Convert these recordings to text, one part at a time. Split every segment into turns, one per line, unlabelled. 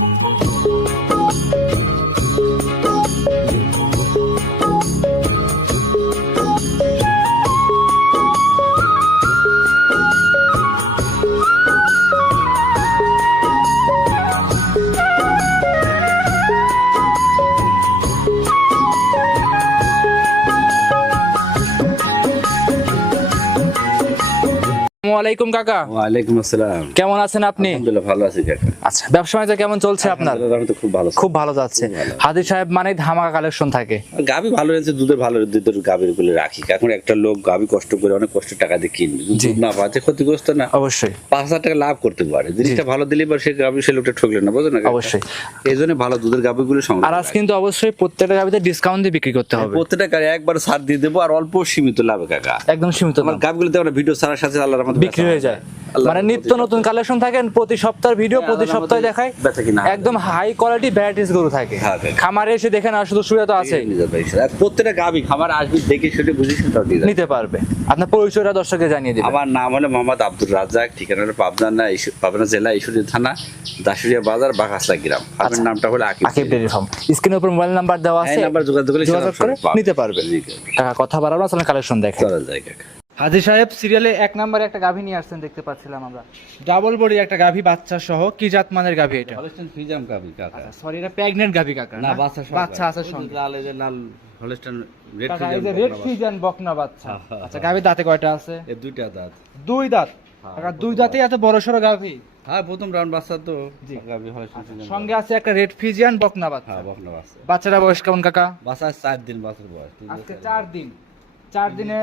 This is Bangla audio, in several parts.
আসসালামু আলাইকুম কাকা।
ওয়ালাইকুম আসসালাম।
কেমন আছেন আপনি?
আলহামদুলিল্লাহ ভালো আছি কাকা।
আচ্ছা ব্যবসা বাণিজ্য কেমন চলছে আপনার?
খুব ভালো
খুব ভালো যাচ্ছে। হাজির সাহেব মানে ধামাকা কালেকশন থাকে।
গাবি ভালো হয়েছে দুধের ভালো দুধের গাবিরগুলো রাখি। এখন একটা লোক গাবি কষ্ট করে অনেক কষ্ট টাকা দিয়ে কিনবে। দুধ না পাচ্ছে ক্ষতিগ্রস্ত না।
অবশ্যই।
পাঁচ হাজার টাকা লাভ করতে পারে। জিনিসটা ভালো দিলে বা সে গাবি সে লোকটা ঠকলে না বোঝো না
অবশ্যই।
এই জন্য ভালো দুধের গাবি গুলো
আর আজ কিন্তু অবশ্যই প্রত্যেকটা গাবিতে ডিসকাউন্ট দিয়ে বিক্রি করতে হবে।
প্রত্যেকটা গাড়ি একবার ছাড় দিয়ে দেবো আর অল্প সীমিত লাভে কাকা।
একদম সীমিত
আমার। গাবিগুলোতে আমরা ভিডিও ছাড়ার সাথে আল্লাহর রহমতে
বিক্রি হয়ে যায়। মানে নিত্য নতুন কালেকশন থাকেন প্রতি সপ্তাহের ভিডিও
হ্যাঁ,
প্রতি সপ্তাহে দেখায়
হয়।
একদম হাই কোয়ালিটি ভ্যারাইটিস গরু থাকে।
হ্যাঁ,
খামারে এসে দেখে না শুধু সুবিধা তো আছে।
আর প্রত্যেকটা গাবি খাবার আসবি দেখে সেটা বুঝে
নিতে পারবে। আপনার পরিচয়টা দর্শককে জানিয়ে দিবেন।
আমার নাম হলো মোহাম্মদ আব্দুল রাজ্জাক ঠিকানা হলো পাবনা না পাবনা জেলা ঈশ্বরী থানা দাসুরিয়া বাজার বাঘাসলা গ্রাম। আমার
আচ্ছা।
নামটা হলো আকিব
আকিব ডেয়ারি ফার্ম স্ক্রিনের উপর মোবাইল নাম্বার দেওয়া
এই
আছে।
নাম্বার যোগাযোগ
করে নিতে পারবে।
কাকা
কথা বাড়াবো আসলে কালেকশন দেখে।
চলা যায়।
হাজি সাহেব সিরিয়ালে এক নম্বরে একটা গাভী নিয়ে আসছেন দেখতে পাচ্ছিলাম আমরা। ডাবল বডি একটা গাভী বাচ্চা সহ কি জাত মানের গাভী এটা?
হলস্টাইন ফ্রিজাম গাবি কাকা।
সরি এটা প্রেগনেন্ট গাভী কাকা
না বাচ্চা সহ
বাচ্চা আছে সঙ্গে
লাল এই যে লাল হলস্টাইন রেড
কাকা এই যে রেড ফিজিয়ান বকনা বাচ্চা।
হ্যাঁ, হ্যাঁ,
আচ্ছা গাভী দাঁতে কয়টা আছে?
এই দুইটা দাঁত।
দুই দাঁত? কাকা দুই দাঁতে এত বড় সড়ো গাভী?
হ্যাঁ প্রথম রাউন্ড বাচ্চা তো।
জি।
গাবি হলস্টাইন ফ্রিজাম
সঙ্গে আছে একটা রেড ফিজিয়ান বকনা বাচ্চা।
হ্যাঁ বকনা বাচ্চা।
বাচ্চাটা বয়স কেমন কাকা?
বাচ্চা চার দিন বাচ্চার বয়স।
আজকে
দিন
চার দিন। চার দিনে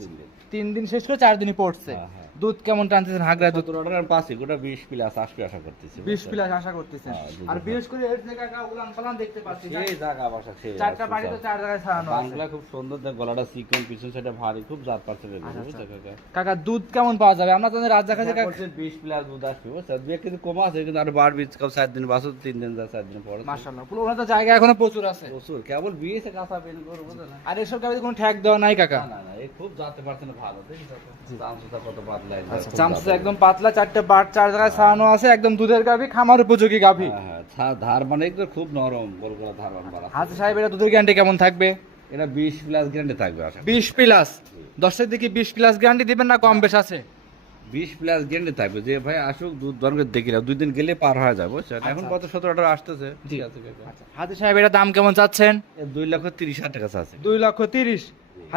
দিন, তিন দিন।
শেষ করে চার দিনই পড়ছে।
হ্যাঁ, হ্যাঁ।
দুধ কেমন টানতেছেন? হাগড়া দুধ?
অর্ডার বিশ প্লাস আসবে আশা করতেছি
বিশ প্লাস আশা করতেছেন।
হ্যাঁ,
আর বিশেষ করে এর উলান পালান দেখতে পাচ্ছি।
সেই জায়গা বাসা সেই
চারটা বাড়ি তো চার জায়গায় ছাড়ানো আছে।
বাংলা খুব সুন্দর দেখ গলাটা পিছন সাইডে ভারী খুব জাত
আচ্ছা,
বুঝছ কাকা?
দুধ কেমন পাওয়া যাবে? আমরা তো রাত দেখা যায়
বিশ প্লাস দুধ আসবে বুঝছ দুই এক কম আছে কিন্তু আর কাউ চার দিন বাসো তিন দিন যা চার দিন পরে।
মাশাআল্লাহ পুরো জায়গা এখনও প্রচুর আছে।
প্রচুর কেবল বিয়েছে কাঁচা পেন করব না
আর এসব গাড়িতে কোনো ঠ্যাক দেওয়া নাই কাকা?
না, না না খুব জানতে ভালো দেখি একদম,
আচ্ছা পাতলা চারটে বাট চার জায়গায় ছাড়ানো আছে একদম দুধের গাভী খামার উপযোগী গাভী।
হ্যাঁ, হ্যাঁ, ধার- মানে একদম খুব নরম করা ধার
সাহেব এটা দুধের গ্যারান্টি কেমন থাকবে?
এটা বিশ প্লাস গ্যারান্টি থাকবে
বিশ প্লাস দশের দিকে বিশ প্লাস গ্যারান্টি দিবেন না কম বেশ আছে?
বিশ প্লাস গ্যারান্টি থাকবে যে ভাই আসুক দুধ দরকার দেখিলাম দুই দিন গেলে পার হয়ে যাবে বুঝছেন? এখন কত সতেরো আসতেছে? ঠিক আছে কাকা।
হাতে সাহেব এটা দাম কেমন চাচ্ছেন?
দুই লক্ষ তিরিশ হাজার টাকা আছে
দুই লক্ষ তিরিশ।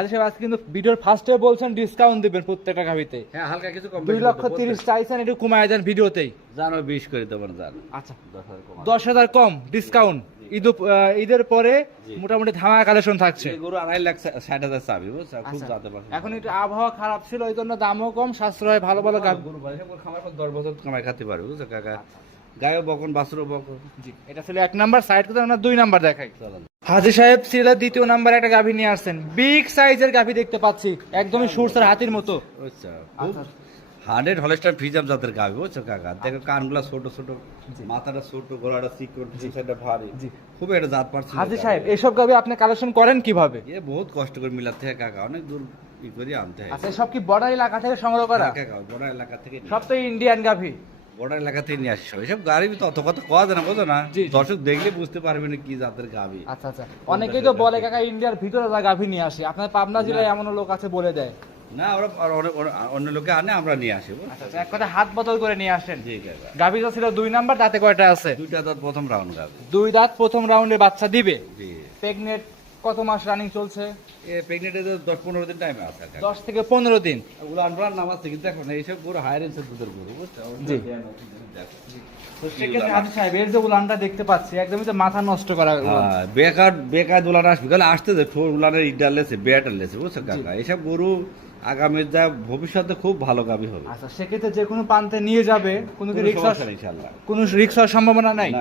সাহেব আজকে কিন্তু ভিডিওর ফার্স্টে বলছেন ডিসকাউন্ট দিবেন প্রত্যেকটা গাভিতে।
হ্যাঁ হালকা কিছু কম
দুই লক্ষ তিরিশ চাইছেন একটু কমায় দেন ভিডিওতেই।
জানো বিশ করে দেবেন জান।
আচ্ছা।
দশ হাজার কম
ডিসকাউন্ট ঈদ ঈদের পরে মোটামুটি ধামা কালেকশন থাকছে।
গরু আড়াই লাখ ষাট হাজার চাবি খুব
আচ্ছা। এখন একটু আবহাওয়া খারাপ ছিল ওই জন্য দামও কম সাশ্রয় ভালো ভালো
গরু খামার পর দশ বছর কামাই খাতে পারবে বুঝছ কাকা? গায়েও বকন বাছুরও বকন।
জি এটা ছিল এক নাম্বার সাইড আমরা দুই নাম্বার দেখাই।
চলেন।
হাজি সাহেব সিরিয়ালের দ্বিতীয় নাম্বার একটা গাভী নিয়ে আসছেন। বিগ সাইজের গাভি দেখতে পাচ্ছি একদমই সুরসার হাতির মতো। আচ্ছা।
হান্ড্রেড হলস্টার ফ্রিজাম জাতের গাবি বুঝছ কাকা? দেখো কানগুলা ছোট ছোট মাথাটা ছোট গোড়াটা চিকন পিছনটা ভারী। খুব একটা জাত পারছে
হাজি সাহেব এসব গাভি আপনি কালেকশন করেন কীভাবে?
এ বহুত কষ্ট করে মিলাতে হয় কাকা অনেক দূর ই করে আনতে হয়।
আচ্ছা সব কি বর্ডার এলাকা থেকে সংগ্রহ করা?
কাকা বড় এলাকা থেকে
সব তো ইন্ডিয়ান গাভি।
বড় এলাকা থেকে নিয়ে আসি সব। এসব গাড়ি তো অত কথা কোয়া যায় না বোঝো না। দর্শক দেখলে বুঝতে পারবে না কি জাতের গাবি
আচ্ছা আচ্ছা। অনেকেই তো বলে কাকা ইন্ডিয়ার ভিতরে যা গাভি নিয়ে আসি। আপনার পাবনা জেলায় এমন লোক আছে বলে দেয়।
না ওরা অন্য- লোকে আনে আমরা নিয়ে আসি?
আচ্ছা আচ্ছা, এক কথা হাত বদল করে নিয়ে আসেন। গাভি তো ছিল দুই নাম্বার তাতে কয়টা আছে?
দুইটা দাঁত প্রথম রাউন্ড গাবি
দুই দাঁত প্রথম রাউন্ডে বাচ্চা দিবে।
জি।
প্রেগনেট কত মাস রানিং চলছে?
প্রেগনেন্টে দশ পনেরো দিন টাইম আছে
দশ থেকে পনেরো দিন।
ওগুলো আনবার নাম আছে কিন্তু দেখো না এইসব গরু হায়ার এন্সের দুধের গরু বুঝতে
জি। দেখতে পাচ্ছি একদমই তো মাথা নষ্ট করা
হ্যাঁ, বেকার বেকার দুলান আসবে। গেলে আসতে দে ফোর উলানের ইডার লেছে বেয়াটার লেছে বুঝছ কাকা? এইসব গরু আগামী যা ভবিষ্যতে খুব ভালো গাবি হবে।
আচ্ছা সেক্ষেত্রে যে কোনো প্রান্তে নিয়ে যাবে কোনো রিক্স
ইনশাআল্লাহ।
কোনো রিক্স হওয়ার সম্ভাবনা নাই?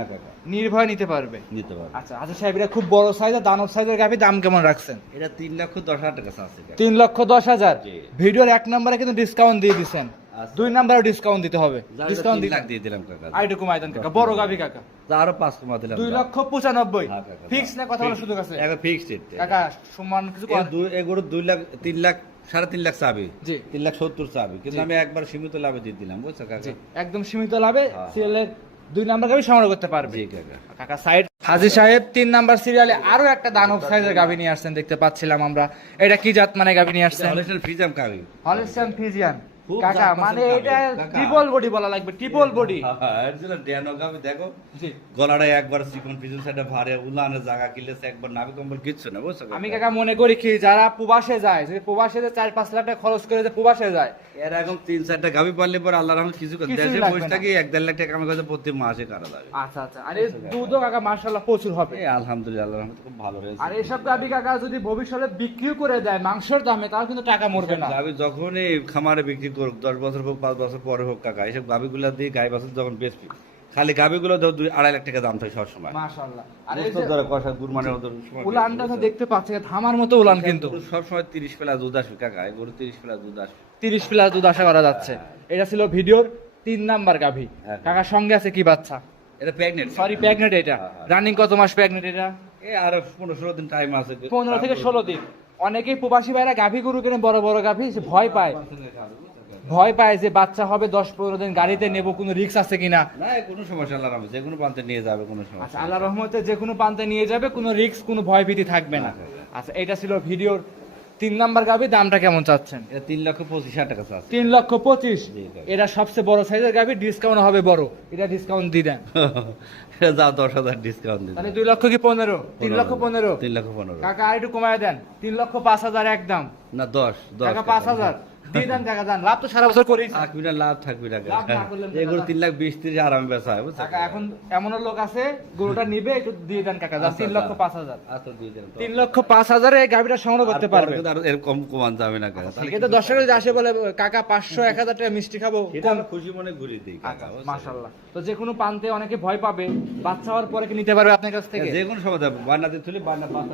নির্ভয় নিতে পারবে?
নিতে পারবে।
আচ্ছা সাহেব এটা খুব বড় সাইজের দানব সাইজের গাভি দাম কেমন রাখছেন?
এটা তিন লক্ষ দশ হাজার টাকা আছে
তিন লক্ষ দশ হাজার? ভিডিওর এক নম্বরে কিন্তু ডিসকাউন্ট দিয়ে দিচ্ছেন
আচ্ছা।
দুই নম্বরে ডিসকাউন্ট দিতে হবে। ডিসকাউন্ট
দিয়ে দিলাম কাকা।
আইটুকু মাইদান কাকা। বড় গাভি কাকা।
আরও পাঁচ কমা দিলাম।
দুই। লক্ষ পঁচানব্বই।
হ্যাঁ,
ফিক্স না কথা বলার সুযোগ আছে?
ফিক্সড
কাকা। সমান কিছু কর-
এ গরু দুই লাখ তিন লাখ সাড়ে তিন লাখ চাবি। তিন লাখ সত্তর চাবি। কিন্তু আমি একবার সীমিত লাভে দিয়ে দিলাম বুঝছ কাকা?
একদম সীমিত লাভে
হ্যাঁ।
সিরিয়ালের দুই নাম্বার গাভি সংগ্রহ করতে পারবে।
জি কাকা।
কাকা সাইড হাজি সাহেব তিন নাম্বার সিরিয়ালে আরও একটা দানব সাইজের গাভি নিয়ে আসছেন দেখতে পাচ্ছিলাম আমরা। এটা কি জাত মানে গাভি নিয়ে আসছেন?
হলিস্টান ফ্রিজাম কাবি
হলিস্টান ফিজিয়ান
খুব
কাকা মানে এটা ট্রিপল বডি বলা লাগবে ট্রিপল বডি
দেখো। গলাটা একবার চিকন পিছন সাইডে ভারে উলানের জায়গা কিলেছে একবার নাভি কম্বল কিচ্ছু না বুঝছ
আমি কাকা মনে করি কি যারা প্রবাসে যায় যদি প্রবাসে যে চার পাঁচ লাখ টাকা খরচ করে যে প্রবাসে যায়
তিন চারটা পারলে পরে আল্লাহ কিছু এক দেড় লাখ টাকা আমার কাছে প্রতি মাসে কাটা লাগে।
আচ্ছা আচ্ছা। আরে দুধও কাকা মার্শাল্লাহ প্রচুর হবে।
আলহামদুলিল্লাহ আল্লাহ রহমত খুব ভালো হয়েছে।
আর এসব গাভি কাকা যদি ভবিষ্যতে বিক্রি করে দেয় মাংসের দামে তাও কিন্তু টাকা মরবে না।
গাবি যখনই খামারে বিক্রি করুক দশ বছর হোক পাঁচ বছর পরে হোক কাকা এইসব গাবিগুলো দিয়ে গাই বাছুর যখন বেচবি খালি গাবিগুলো ধর দুই আড়াই লাখ টাকা দাম থাকে সবসময়।
মাশাআল্লাহ। আর এই
বুঝতো কষা গুরমানের মতো
উলানটা তো দেখতে পাচ্ছি থামার মতো উলান কিন্তু।
সবসময় তিরিশ পেলা দুধ আসবে কাকা এই গরু তিরিশ পেলা দুধ আসবে।
তিরিশ প্লাস দুধ আশা করা যাচ্ছে। এটা ছিল ভিডিওর তিন নাম্বার গাভি।
হ্যাঁ।
কাকার সঙ্গে আছে কি বাচ্চা?
এটা প্রেগনেন্ট
সরি প্রেগনেন্ট এটা।
হ্যাঁ, হ্যাঁ।
রানিং কত মাস প্রেগনেন্ট এটা?
আর দিন টাইম আছে।
পনেরো থেকে ষোলো দিন। অনেকেই প্রবাসী ভাইরা গাভী গরু কেনে বড় বড় গাভী ভয় পায়। ভয় পায় যে বাচ্চা হবে দশ পনেরো দিন গাড়িতে নেব কোনো রিস্ক আছে কিনা?
না কোনো সমস্যা আল্লাহ রহমত যে কোনো প্রান্তে নিয়ে যাবে কোনো
আচ্ছা
সমস্যা
আল্লাহ রহমতে যে কোনো প্রান্তে নিয়ে যাবে কোনো রিস্ক কোনো ভয় ভীতি থাকবে না। আচ্ছা এটা ছিল ভিডিওর তিন নাম্বার গাভী দামটা কেমন চাচ্ছেন?
তিন লক্ষ পঁচিশ হাজার টাকা আছে
তিন লক্ষ পঁচিশ? এটা সবচেয়ে বড় সাইজের গাভী ডিসকাউন্ট হবে বড়। এটা ডিসকাউন্ট দিয়ে দেন।
যাও দশ হাজার ডিসকাউন্ট দিন
তাহলে দুই লক্ষ কি পনেরো? তিন লক্ষ পনেরো।
তিন লক্ষ পনেরো।
কাকা আর একটু কমায় দেন। তিন লক্ষ পাঁচ হাজার একদম।
না দশ দশ
টাকা পাঁচ হাজার। দিয়ে দেন টাকা দেন লাভ তো সারা বছর করি
থাকবি না লাভ থাকবি না
লাভ না করলে তো
এগুলো তিন লাখ বিশ তিরিশ আরামে বেচা হয়
কাকা এখন এমনও লোক আছে গরুটা নিবে একটু দিয়ে দেন কাকা যান,
আচ্ছা,
তিন লক্ষ
আচ্ছা।
পাঁচ হাজার।
আচ্ছা দিয়ে দেন তো।
তিন লক্ষ পাঁচ হাজারে এই গাড়িটা সংগ্রহ করতে পারবে।
আর এরকম কমান যাবে না কাকা তাহলে
দর্শক যদি আসে বলে কাকা পাঁচশো এক হাজার টাকা মিষ্টি খাব
খুশি মনে ঘুরিয়ে দিই কাকা
মাশাল্লাহ তো যে কোনো প্রান্তে অনেকে ভয় পাবে বাচ্চা হওয়ার পরে কি নিতে পারবে আপনার কাছ থেকে?
যে কোনো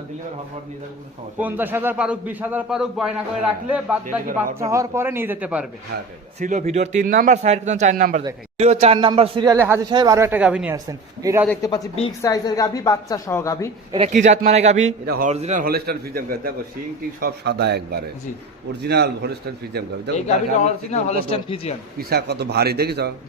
দিলে নিয়ে যাবে সমস্যা
পঞ্চাশ হাজার পারুক বিশ হাজার পারুক বয়না করে রাখলে বাদ বাকি বাচ্চা
হওয়ার
হওয়ার পরে নিয়ে যেতে পারবে।
হ্যাঁ
ছিল ভিডিওর তিন নাম্বার সাইড কিন্তু চার নাম্বার দেখাই। চার নাম্বার সিরিয়ালে হাজির সাহেব আরও একটা গাভী নিয়ে আসছেন। এটা দেখতে পাচ্ছি বিগ সাইজের গাভী বাচ্চা সহ গাভী। এটা কি জাত মানে গাভী?
এটা অরিজিনাল হলস্টাইন গাছ দেখো টিং সব সাদা একবারে।
জি।
অরিজিনাল হলস্টাইন গাছ দেখো
এই গাভীটা অরিজিনাল হলস্টাইন
পিসা কত ভারী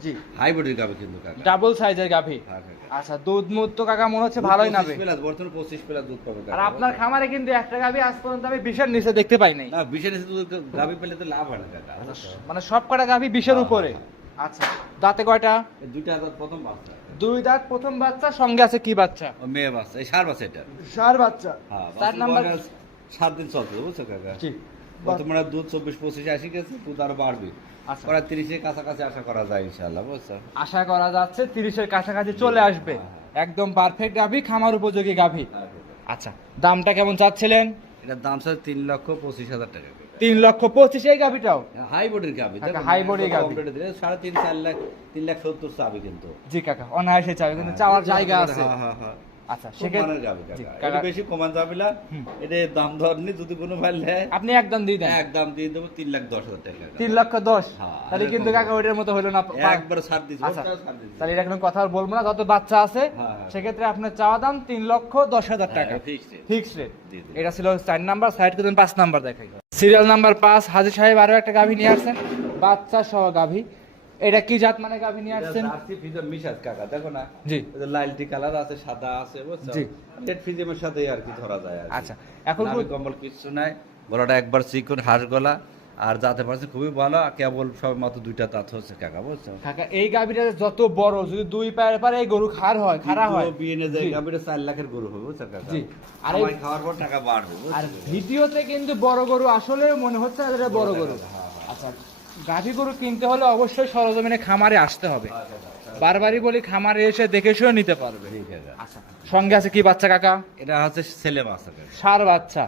জি।
হাইব্রিড গাভী কিন্তু কাকা।
ডাবল সাইজের গাভী।
হ্যাঁ,
আচ্ছা দুধ মুধ তো কাকা মনে হচ্ছে ভালোই নাবে।
25 প্লাস, বর্তমানে পঁচিশ প্লাস দুধ পাবে
আর আপনার খামারে কিন্তু একটা গাভী আজ পর্যন্ত আমি বিশের নিচে দেখতে পাই নাই।
না বিশেষ দুধ গাভী পেলে তো লাভ হয় না কাকা।
মানে সব কটা গাভী বিশের
হ্যাঁ,
উপরে।
হ্যাঁ।
আচ্ছা দাঁতে কয়টা?
দুইটা হাজার প্রথম বাচ্চা।
দুই দাঁত প্রথম বাচ্চা সঙ্গে আছে কি বাচ্চা?
ও মেয়ে বাচ্চা এই সার বাচ্চা এটা।
সার বাচ্চা।
হ্যাঁ
চার
বাছুর
নাম্বার
সাত দিন চলছে বুঝছ কাকা?
জি।
বর্তমানে দুধ চব্বিশ পঁচিশ আসি গেছে দুধ আরও বাড়বে।
আচ্ছা।
প্রায় তিরিশের কাছাকাছি আশা করা যায় ইনশাল্লাহ বুঝছ?
আশা করা যাচ্ছে তিরিশের কাছাকাছি চলে আসবে। একদম পারফেক্ট গাভী খামার উপযোগী গাভী। আচ্ছা দামটা কেমন চাচ্ছিলেন?
এটার দাম স্যার তিন লক্ষ পঁচিশ হাজার টাকা।
তিন লক্ষ পঁচিশ এই গাভীটাও
হাই বোর্ডের
গাভি হাই বোর্ডের গাভি।
সাড়ে তিন চার লাখ তিন লাখ সত্তর চাবি কিন্তু।
জি কাকা অনায়াসে চাবি কিন্তু চাওয়ার জায়গা আছে।
হ্যাঁ, হ্যাঁ, হ্যাঁ।
আচ্ছা সেক্ষেত্রে
মানের গাভী
জি,
কাকা।
কাকা-
এটা বেশি কমান যাবে না। এটা দাম ধরনি যদি কোনো ভাই নেয়
আপনি একদম দিয়ে দেন।
একদম দিয়ে দেবো তিন লাখ দশ হাজার টাকা
তিন লক্ষ দশ?
হ্যাঁ,
তাহলে কিন্তু কাকা ওইটার মতো হলো না
একবার ছাড় দিচ্ছি
আচ্ছা। তাহলে এটা কোনো কথা বলব না যত বাচ্চা আছে
হ্যাঁ, হ্যাঁ।
সেক্ষেত্রে আপনার চাওয়া দাম তিন লক্ষ দশ হাজার টাকা।
হ্যাঁ,
ফিক্স রেট। এটা ছিল চার নাম্বার সাইড পাঁচ নাম্বার দেখাই। সিরিয়াল নাম্বার পাঁচ হাজির সাহেব আরও একটা গাভী নিয়ে আসছেন। বাচ্চা সহ গাভী। এটা কি জাত মানে গাভী নিয়ে আসছেন?
জার্সি ফিজার মিশাস কাকা দেখো না?
জি।
যে লালটি কালার আছে সাদা আছে বুঝছ?
জি।
রেড ফিজিমের সাথে আর কি ধরা যায় আর
আচ্ছা এখন
নাভি কম্বল কিছু নাই গলাটা একবার চিকন হাঁস গলা আর যাতে পারছে খুবই ভালো কেবল সব মাত্র দুইটা দাঁত হচ্ছে কাকা বুঝছ?
কাকা এই গাভীটা যত বড় যদি দুই পায়ের পারে এই গরু খার হয় খাড়া হয়।
বিয়ে নিয়ে যায়। গাভীটা চার লাখের গরু হবে বুঝছ কাকা?
জি। আর এই-
খাওয়ার পর টাকা বাড়বে
আর ভিডিওতে কিন্তু বড় গরু আসলে মনে হচ্ছে এটা বড় গরু। আচ্ছা গাভী গরু কিনতে হলে অবশ্যই সরজমিনে খামারে আসতে হবে। বারবারই বলি খামারে এসে দেখে শুনে নিতে পারবে।
ঠিক আছে।
আচ্ছা। সঙ্গে আছে কি বাচ্চা কাকা?
এটা হচ্ছে ছেলে বাচ্চা।
সার বাচ্চা।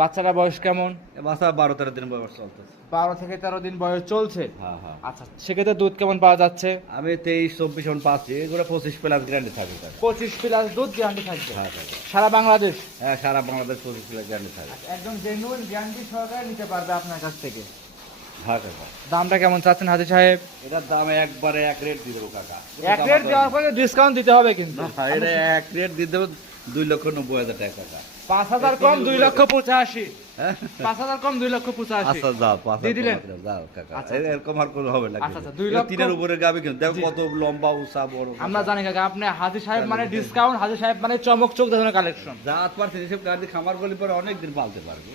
বাচ্চাটা বয়স কেমন?
এ বাচ্চা বারো তেরো দিন বয়স চলতেছে।
বারো থেকে তেরো দিন বয়স চলছে?
হ্যাঁ হ্যাঁ।
আচ্ছা সেক্ষেত্রে দুধ কেমন পাওয়া যাচ্ছে?
আমি তেইশ চব্বিশ মন পাচ্ছি। এগুলো পঁচিশ প্লাস গ্যারান্টি থাকে কাকা
পঁচিশ প্লাস দুধ গ্যারান্টি থাকবে? সারা বাংলাদেশ?
হ্যাঁ সারা বাংলাদেশ পঁচিশ প্লাস গ্যারান্টি থাকে
একদম জেনুইন গ্যারান্টি সহকারে নিতে পারবে আপনার কাছ থেকে। দামটা কেমন চাচ্ছেন হাজি সাহেব?
এটার দাম একবারে এক রেট দিয়ে দেবো কাকা।
এক রেট দেওয়ার পরে ডিসকাউন্ট দিতে হবে কিন্তু।
এটা এক রেট দিয়ে দেবো দুই লক্ষ নব্বই হাজার টাকা কাকা।
পাঁচ হাজার কম দুই লক্ষ পঁচাশি। পাঁচ হাজার কম দুই লক্ষ পঁচাশি।
আচ্ছা যাও পাঁচ
দিলেন?
যাও কাকা। এরকম আর কোনো হবে না
আচ্ছা, দুই লক্ষ-
তিনের উপরে গাবে কিন্তু। দেখো কত লম্বা উঁচা বড়
আমরা জানি কাকা আপনি হাজি সাহেব মানে ডিসকাউন্ট হাজি সাহেব মানে চমক চোখ ধরনের কালেকশন
জাত পারছেন এসব গাড়ি খামার গলি পরে অনেক দিন পালতে পারবে।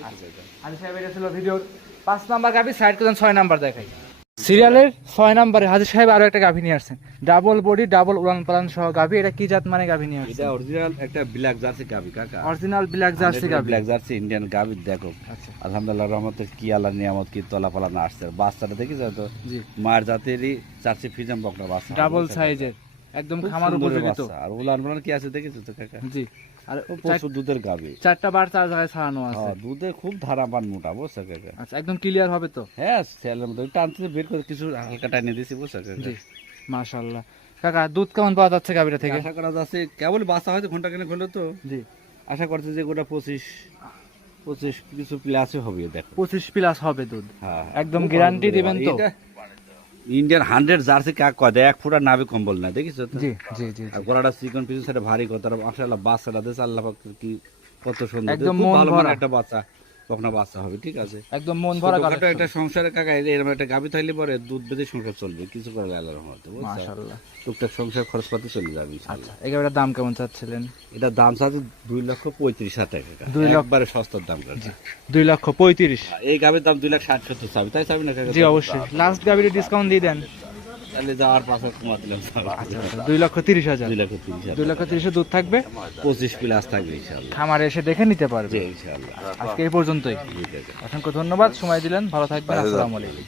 হাজি সাহেব এটা ছিল ভিডিওর পাঁচ নাম্বার গাভি সাইড করেন ছয় নাম্বার দেখাই। সিরিয়ালের ছয় নাম্বারে হাজি সাহেব আরও একটা গাভি নিয়ে আসছেন। ডাবল বডি ডাবল উড়ান পালান সহ গাভি এটা কি জাত মানে গাভি নিয়ে আসছেন?
এটা অরিজিনাল একটা ব্ল্যাক জার্সি গাবি কাকা।
অরিজিনাল ব্ল্যাক জার্সি গাভি।
ব্ল্যাক জার্সি ইন্ডিয়ান গাবি দেখো।
আচ্ছা।
আলহামদুলিল্লাহ রহমতের কি আল্লাহ নিয়ামত কি তলা পালা না আসছে বাচ্চাটা দেখি তো
জি।
মায়ের জাতেরই চারশি ফিজাম বকনা বাচ্চা।
ডাবল সাইজের একদম খামার উপযোগী তো।
আর উলান পালান কি আছে দেখেছ তো কাকা?
জি। আর
ও প্রচুর দুধের গাবি
চারটা বার চার জায়গায় ছাড়ানো আছে।
হ্যাঁ দুধে খুব ধারাবান মোটা বুঝছ
আচ্ছা একদম ক্লিয়ার হবে তো?
হ্যাঁ সেলের মধ্যে টানতে বের করে কিছু হালকা টাইনে দিয়েছি বুঝছ
মাশাআল্লাহ। কাকা দুধ কেমন পাওয়া যাচ্ছে থেকে?
আশা করা যাচ্ছে কেবল হয়তো ঘণ্টা কেনে তো।
জি।
আশা করছে যে গোটা পঁচিশ পঁচিশ কিছু হবে দেখো।
পঁচিশ প্লাস হবে দুধ।
হ্যাঁ।
একদম গ্যারান্টি দিবেন তো?
ইন্ডিয়ান হান্ড্রেড জার্সি কাক কয়? এক ফুটা নাভি কম্বল না দেখিস
জি জি জি
আর গলাটা চিকন পিছু সাইডে ভারী কথা মাসাল্লাহ বাচ্চাটা দেশ আল্লাহ কি কত সুন্দর।
একদম
ভালো একটা বাচ্চা। কখনো বাচ্চা হবে ঠিক আছে?
একদম মন ভরা কালেকশন।
একটা সংসারে কাকা এরকম একটা গাভি থাকলে পরে দুধ বেঁধে সংসার চলবে কিছু করে আল্লাহর রহমতে
মাশাআল্লাহ।
টুকটাক সংসার খরচপাতি চলে যাবে।
আচ্ছা এই গাভিটার দাম কেমন চাচ্ছিলেন?
এটা দাম চাচ্ছে দুই লক্ষ পঁয়ত্রিশ হাজার টাকা
দুই লক্ষ-
একবারে সস্তার দাম কাকা।
দুই লক্ষ পঁয়ত্রিশ।
এই গাভির দাম দুই লাখ ষাট সত্তর চাবি তাই চাবি না?
জি অবশ্যই। লাস্ট গাভিটা ডিসকাউন্ট দিয়ে দেন।
তাহলে যাওয়ার পাঁচ হাজার কমা দিলাম।
আচ্ছা আচ্ছা দুই লক্ষ তিরিশ হাজার।
দুই লক্ষ তিরিশ হাজার।
দুই লক্ষ তিরিশে দুধ থাকবে?
পঁচিশ প্লাস থাকবে ইনশাআল্লাহ।
খামারে এসে দেখে নিতে পারবে।
জি
আজকে এই পর্যন্তই। অসংখ্য ধন্যবাদ। সময় দিলেন। ভালো থাকবেন। আসসালামু আলাইকুম।